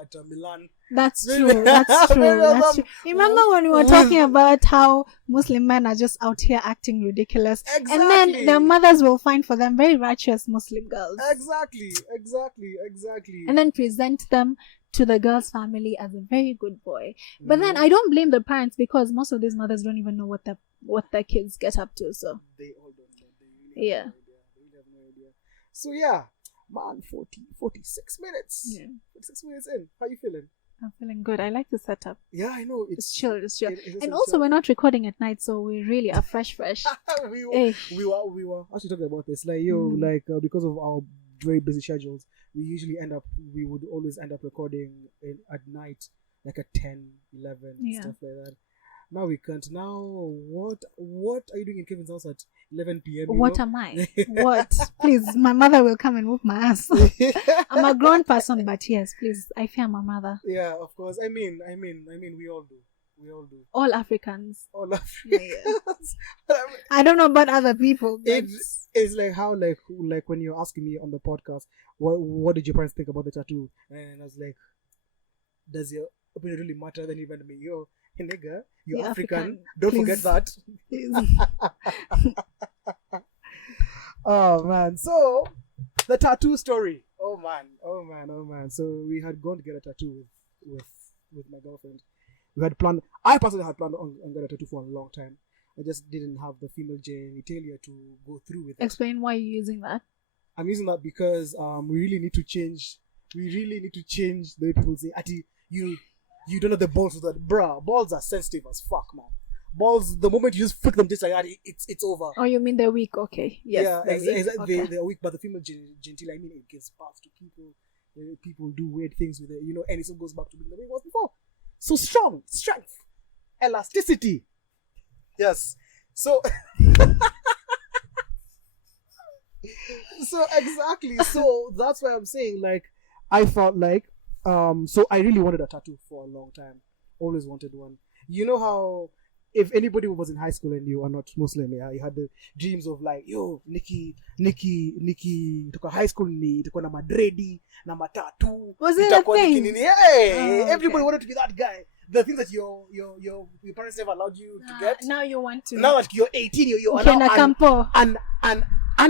at Milan. That's Really? true. That's true. Many of That's them true. Remember when we were with- talking about how Muslim men are just out here acting ridiculous, and then Exactly. their mothers will find for them very righteous Muslim girls, Exactly. and then present them to the girl's family as a very good boy. But then I don't blame the parents, because most of these mothers don't even know what their kids get up to. So They all don't know. They really have no idea. They really have no idea. So yeah, man, 46 minutes. yeah, 46 minutes in. How you feeling? I'm feeling good. I like the setup. Yeah, I know. It's chill. It's chill. it is And a also, chill. we're not recording at night, so we really are fresh. we Eh. were actually talking about this. Like, because of our very busy schedules, we would always end up recording at night, like at 10, 11, Yeah. stuff like that. Now we can't. Now, what are you doing in Kevin's house at 11 p.m.? What am I? What? Please, my mother will come and whoop my ass. I'm a grown person, but yes, please, I fear my mother. Yeah, of course. I mean, we all do. All Africans. All Africans. I don't know about other people. But It's like how like when you're asking me on the podcast, what did your parents think about the tattoo? And I was like, does your opinion really matter? Then even me, yo, hey nigga, you're You're African. African. Don't Please. forget that. please. Oh man, so the tattoo story. Oh man. So we had gone to get a tattoo with my girlfriend. I personally had planned on getting a tattoo for a long time. I just didn't have the female genitalia to go through with it. Explain why you're using that. I'm using that because we really need to change the way people say, Ati, you don't know the balls with that. Bruh, balls are sensitive as fuck, man. Balls, the moment you just flick them just like that, it's over. Oh, you mean they're weak? Okay. Yes. Yeah, they're weak. exactly. Okay. They're weak, but the female genitalia, I mean, it gives birth to people. People do weird things with it, and it still goes back to being the way it was before. So strength, elasticity. Yes. So exactly. So that's why I'm saying, like, I felt like so I really wanted a tattoo for a long time. Always wanted one. You know how if anybody was in high school and you are not Muslim, yeah, you had the dreams of like, yo, Nikki, toka high school ni itakuwa na madredi na matatu. Was it a thing? Hey, Oh, everybody okay. wanted to be that guy. The thing that your parents never allowed you to get. Now you want to. Now that you're 18, you're Okay, now na campo. and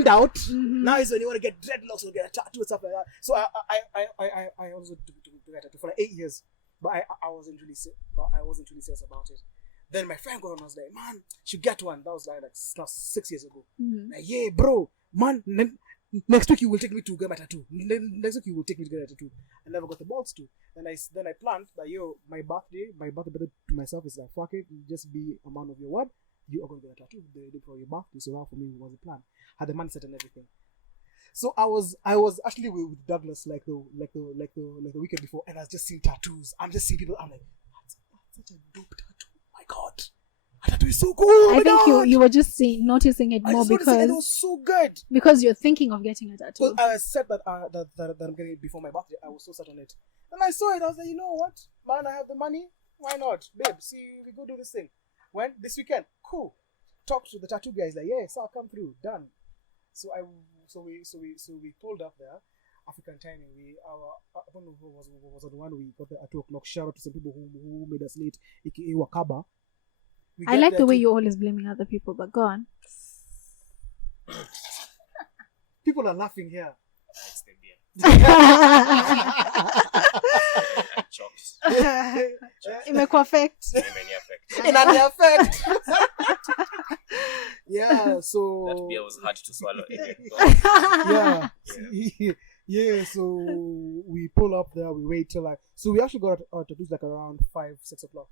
out. Mhm. Now is when you want to get dreadlocks or get a tattoo and stuff like that. So I also took a tattoo for like 8 years, but I wasn't really serious about it. Then my friend got on and was like, man, should get one. That was like 6 years ago. Mhm. Like, yeah, bro, man, next week you will take me to get my tattoo. Next week you will take me to get a tattoo. I never got the balls to. Then I planned that, yo, my birthday to myself is like, fuck it, just be a man of your word. You are going to get a tattoo the day for your birthday. So that for me was the plan. Had the mindset and everything. So I was actually with Douglas like the weekend before, and I was just seeing tattoos. I'm just seeing people. I'm like, that's such a dope tattoo. My God, a tattoo is so cool. I think you were just noticing it I more just noticed it, and it because was so good. you're thinking of getting a tattoo. Because I said that I'm getting it before my birthday. I was so set on it, and I saw it. I was like, you know what, man, I have the money. Why not, babe? See, we go do this thing. When this weekend, cool. Talk to the tattoo guys. Like, yes, I'll come through. Done. So we pulled up there, African timing. I don't know who was on the one we got there at 2:00. Shout out to some people who made us late, aka Wakaba. I like the way you're always blaming other people, but go on. People are laughing here. It's the beer. Chokes. Imekuwa effect. Many effect. In an effect. Yeah, so That beer was hard to swallow. Anyway, yeah. So we pull up there. We wait till so we actually got our tattoos like around 5-6 o'clock.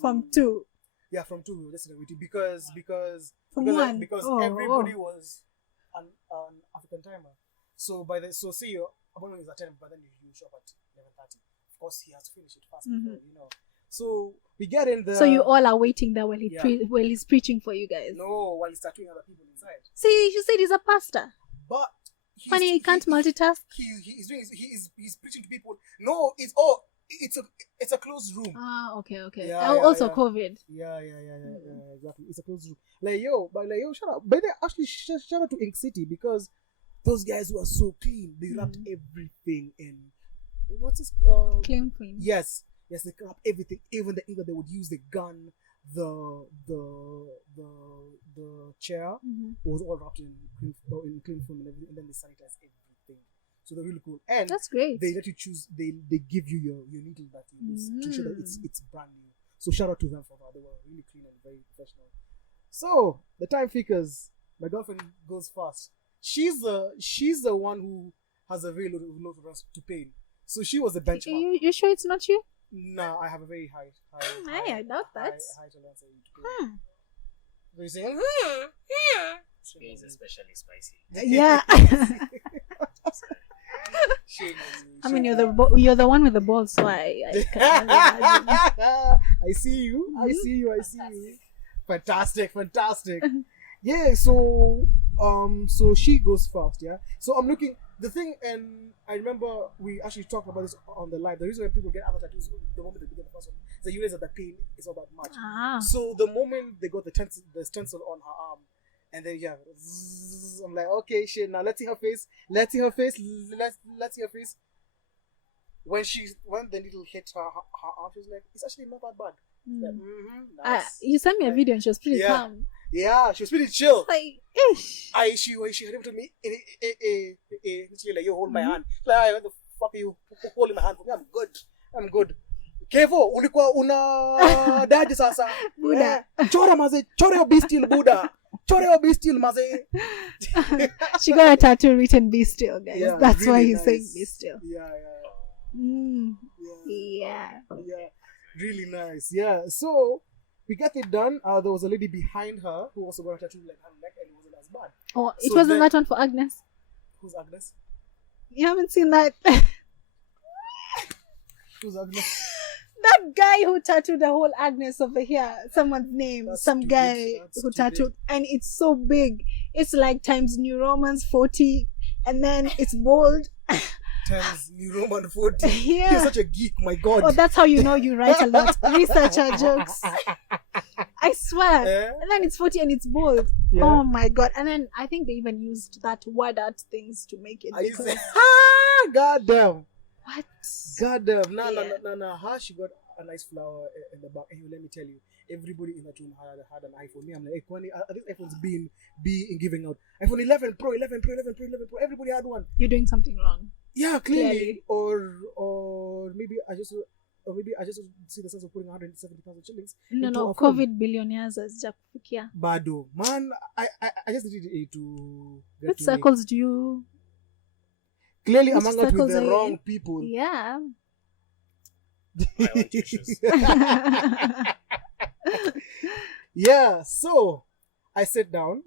From 2. Yeah, from 2 we were listening with you because From because, 1. because Oh, everybody was an African timer. So see your appointment is at 10, but then you show up at 11:30. Of course, he has to finish it fast, Mhm. So we get in there. So you all are waiting there while Yeah. while he's preaching for you guys. No, while he's tattooing other people inside. See, you said he's a pastor. But Funny, he can't multitask. He's preaching to people. No, it's a closed room. Ah, okay. Yeah, Also yeah. COVID. Yeah, exactly. It's a closed room. Like yo, shut up. But they actually shout out to Ink City because those guys were so clean. They wrapped everything in what's this? Clean. Yes, they wrapped everything. Even the ink that they would use, the gun, the chair was all wrapped in clean film and everything, and then they sanitize everything. So they're really cool. And that's great. They let you choose. They give you your needle that you use to show that it's brand new. So shout out to them for that. They were really clean and very professional. So the time figures. My girlfriend goes fast. She's the one who has a very low tolerance to pain. So she was the benchmark. You sure it's not you? No, I have a very high. I doubt that. High tolerance to pain. So you saying? It's especially spicy. Yeah. I mean, you're the one with the balls, so I can imagine. I see you. Fantastic. Yeah, so she goes first, yeah. So I'm looking the thing, and I remember we actually talked about this on the live. The reason why people get other tattoos the moment they get the first one is that you realize that the pain is not that much. So the moment they got the stencil on her arm, and then I'm like, okay, shit. Now let's see her face. Let's see her face. When the needle hit her arm, she was like, it's actually not that bad. Like, nice. You sent me a video and she was pretty calm. Yeah, she was pretty chill. Like, she had him to me, literally like, yo, hold my hand. Like, what the fuck are you holding my hand for me? I'm good. Kevo, ulikuwa una daji sasa. Buddha. Chora maze, chora yo be still Buddha. Chora yo be still maze. She got a tattoo written be still, guys. Yeah, that's really why he's nice. saying be still. Yeah. Really nice. Yeah. So we got it done. There was a lady behind her who also got a tattoo like her neck, and it wasn't as bad. Oh, it wasn't that one for Agnes? Who's Agnes? You haven't seen that? Who's Agnes? That guy who tattooed the whole Agnes over here, someone's name, That's some stupid. guy That's who stupid. tattooed, and it's so big. It's like times New Romans 40, and then it's bold. Times New Roman 40. Yeah. You're such a geek, my God. Oh, that's how you know you write a lot. Researcher jokes. I swear. Yeah. And then it's 40 and it's bold. Yeah. Oh my God. And then I think they even used that word art things to make it. Are you because- saying, God damn. What? God damn. No. Yeah. How she got a nice flower in the back. And let me tell you, everybody in that room had an iPhone. Me, I'm like, hey, Kwani, are these iPhones being giving out? iPhone 11 Pro, 11 Pro. Everybody had one. You're doing something wrong. Yeah, clearly. Clearly. Or maybe I just see the sense of putting 170,000 shillings. No, into a phone. COVID billionaires as Jakufikia. Bado. Man, I just needed to get Which to circles do you? Clearly, which I'm out with circles the are you wrong in? people. Yeah. I want your shoes. Yeah, so I sit down.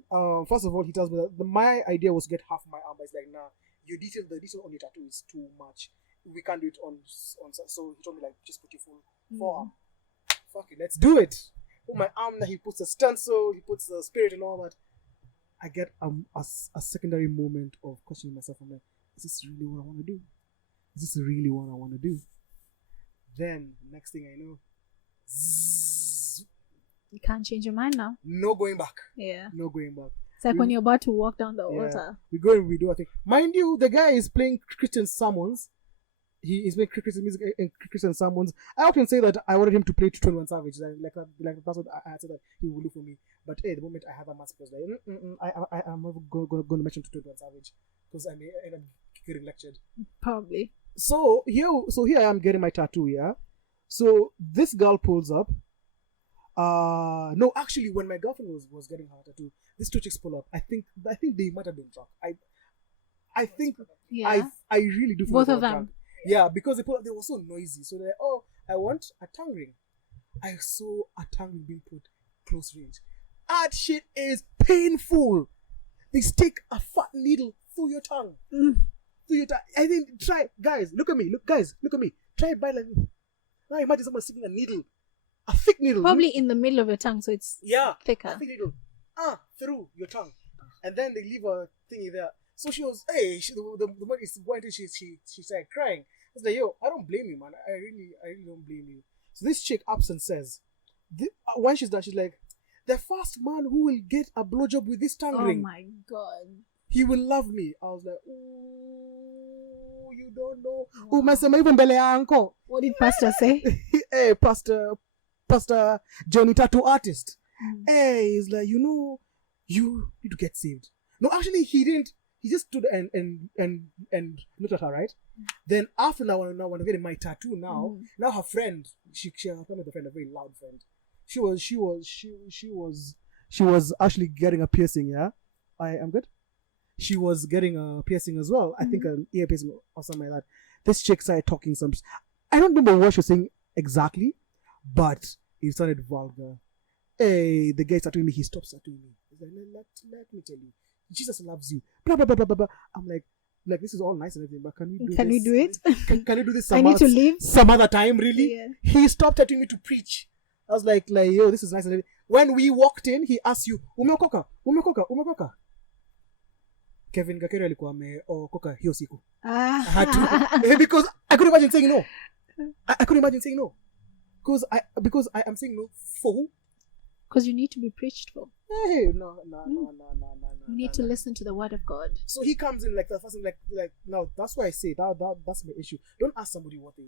First of all, he tells me that my idea was to get half my arm, but it's like, nah, the detail on your tattoo is too much. We can't do it on. So he told me like, just put your full forearm. Fuck it, let's do it. Put my arm. Then he puts a stencil. He puts the spirit and all that. I get a secondary moment of questioning myself. I'm like, is this really what I want to do? Is this really what I want to do? Then next thing I know, zzz, You can't change your mind now. no going back. Yeah. No going back. It's like when you're about to walk down the Yeah. altar. We go and we do a thing. Mind you, the guy is playing Christian sermons. He is playing Christian music and Christian sermons. I often say that I wanted him to play 21 Savage. Like that's what I said that he would do for me. But hey, the moment I had that mask, I was like, I'm never going to mention 21 Savage because I may end up getting lectured. Probably. So here I am getting my tattoo. Yeah. So this girl pulls up. No, actually, when my girlfriend was getting her tattoo, these two chicks pull up. I think they might have been drunk. I think Yeah. I really do feel Both they of were them. drunk. Yeah, because they pulled up, they were so noisy. So they're like, oh, I want a tongue ring. I saw a tongue ring being put close range. That shit is painful. They stick a fat needle through your tongue. Through your tongue. I think try, guys. Look at me. Look at me. Try it by like. Now imagine someone sticking a needle, a thick needle. Probably in the middle of your tongue, so it's Yeah. thicker. A thick needle. Through your tongue, and then they leave a thingy there. So she was, hey, the one is going to she started crying. It's like, yo, I don't blame you, man. I really don't blame you. So this chick ups and says, when she's done, she's like, the first man who will get a blowjob with this tongue ring, my God. he will love me. I was like, oh, you don't know. Oh, my even bele uncle. What did Pastor say? Hey, Pastor Johnny Tattoo Artist. Hey, he's like, you need to get saved. No, actually, he didn't. He just stood and looked at her, right? Then after now, when I'm getting my tattoo now her friend, she her friend, a very loud friend. She was actually getting a piercing. Yeah, I'm good. She was getting a piercing as well. I think an ear piercing or something like that. This chick started talking some. I don't remember what she was saying exactly, but it sounded vulgar. Hey, the guy tattooing me. He stops tattooing me. He's like, let me tell you, Jesus loves you. Blah blah blah blah blah blah. I'm like this is all nice and everything, but can we do it? Can you do this? I need to leave some other time, really. Yeah. He stopped tattooing me to preach. I was like, yo, this is nice and everything. When we walked in, he asked you, umeokoka. Kevin Gakere alikuwa ameokoka hiyo siku. I had to because I couldn't imagine saying no. I couldn't imagine saying no. Because I am saying no for who? Because you need to be preached for. Hey, no. You need to listen to the word of God. So he comes in like the first thing, like now that's why I say that's my issue. Don't ask somebody what they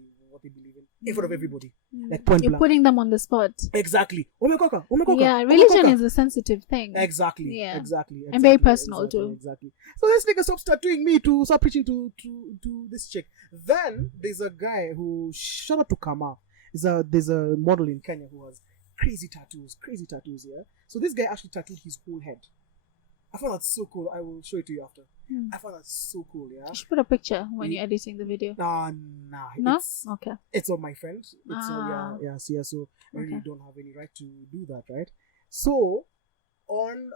believe in front of everybody. Like point You're blank. putting them on the spot. Exactly. Umekoka. Yeah, religion is a sensitive thing. Exactly. Yeah. Exactly. And very personal too. Exactly. So this nigga stops tattooing me to start preaching to this chick. Then there's a guy who, shout out to Kama. There's a model in Kenya who has crazy tattoos, yeah. So this guy actually tattooed his whole head. I found that so cool. I will show it to you after. I found that so cool, yeah. You should put a picture when you're editing the video. Nah. No? Okay. It's of my friend. So I really don't have any right to do that, right? So when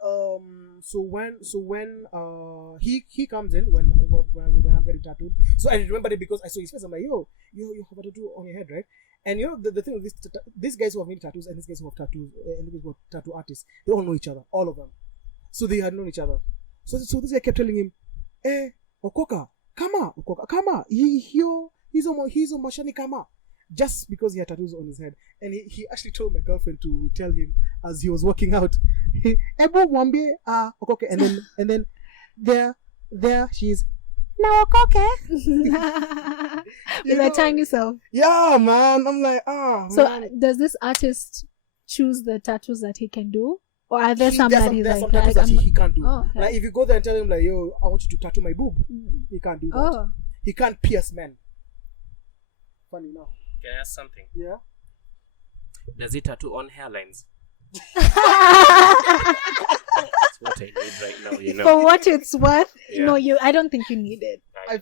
he comes in when I'm getting tattooed. So I remember it because I saw his face. I'm like, yo, you have a tattoo on your head, right? And you know the thing with these guys who have many tattoos and these guys who have tattoos and these guys who are tattoo artists, they all know each other, all of them. So they had known each other. So this guy kept telling him, Okoka, kama, he's on Mashani kama. Just because he had tattoos on his head. And he actually told my girlfriend to tell him as he was walking out, Ebo Mwambe, Okoke, and then there she is. Now Okoke. With a tiny self. Yeah, man. I'm like, So man. Does this artist choose the tattoos that he can do? Or are there some that he's there's like, some tattoos that he can't do. Oh, okay. Like if you go there and tell him like, yo, I want you to tattoo my boob, he can't do that. Oh. He can't pierce men. Funny enough. Can I ask something? Yeah. Does he tattoo on hairlines? That's what I need right now, you know. For what it's worth, Yeah. no, I don't think you need it. I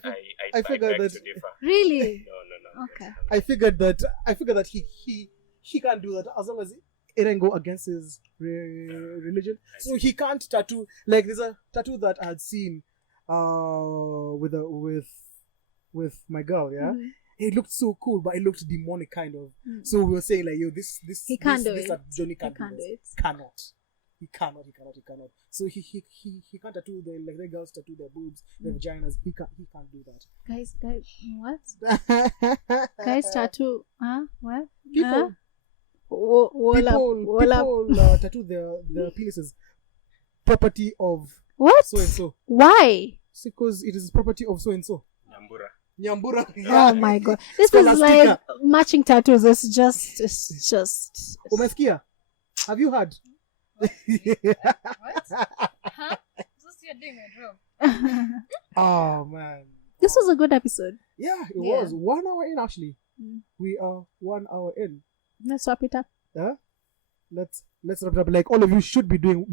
figured beg that- to differ. Really? No. Okay. I figured that he can't do that as long as it didn't go against his religion. So he can't tattoo. Like there's a tattoo that I had seen with my girl, yeah. Mhm. It looked so cool, but it looked demonic kind of. So we were saying like, yo, this He can't do this it. that Johnny He can't can't do do this. it. He cannot. So he can't tattoo the girls tattoo their boobs, their vaginas. He can't do that. Guys, what? Guys, tattoo. What? People tattoo their penises. Property of What? so and so. Why? Because it is property of so and so. Nyambura. Oh my god. This Scholar is like sticker. matching tattoos. It's just. Umesikia? Have you heard? What? Huh? Just you're doing my job. Oh man. This was a good episode. Yeah, it Yeah. was 1 hour in actually. Mm. We are 1 hour in. Let's wrap it up. Let's wrap it up. Like all of you should be doing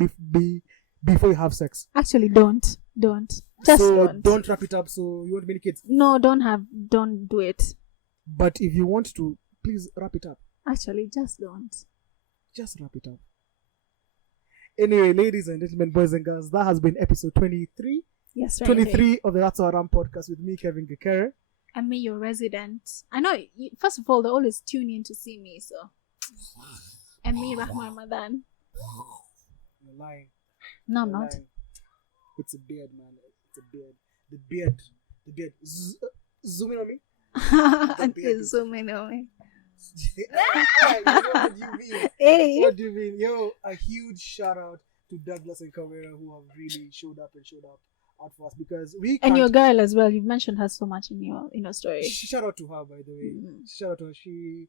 before you have sex. Actually, don't. Just so don't. wrap it up. So you want many kids, No, don't do it. but if you want to, please wrap it up. Actually, just don't. Just wrap it up. Anyway, ladies and gentlemen, boys and girls, that has been episode 23. Yes, right. 23 of the That's Our Ram podcast with me, Kevin Gekere. And me, your resident. I know, first of all, they always tune in to see me, so. And me, Rahma and Madan. You're lying. No, I'm You're not. lying. It's a beard, man. It's a beard. The beard. Zoom in on me. There's so many of me. What do you mean? Hey. What do you mean? Yo, a huge shout out to Douglas and Kavera who have really showed up out for us because we can't. And your girl as well. You've mentioned her so much in your story. Shout out to her, by the way. Mm. Shout out to her. She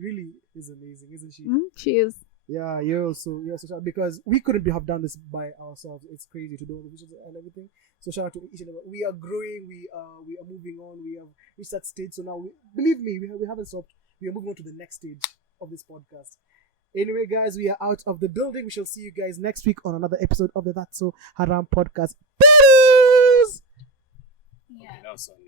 really is amazing, isn't she? She is. Yeah, so shout out because we couldn't have done this by ourselves. It's crazy to do all the visuals and everything. So shout out to each and every. We are growing. We are moving on. We have reached that stage. So now, believe me, we haven't stopped. We are moving on to the next stage of this podcast. Anyway, guys, we are out of the building. We shall see you guys next week on another episode of the That's So Haram podcast. Peace! Okay, that was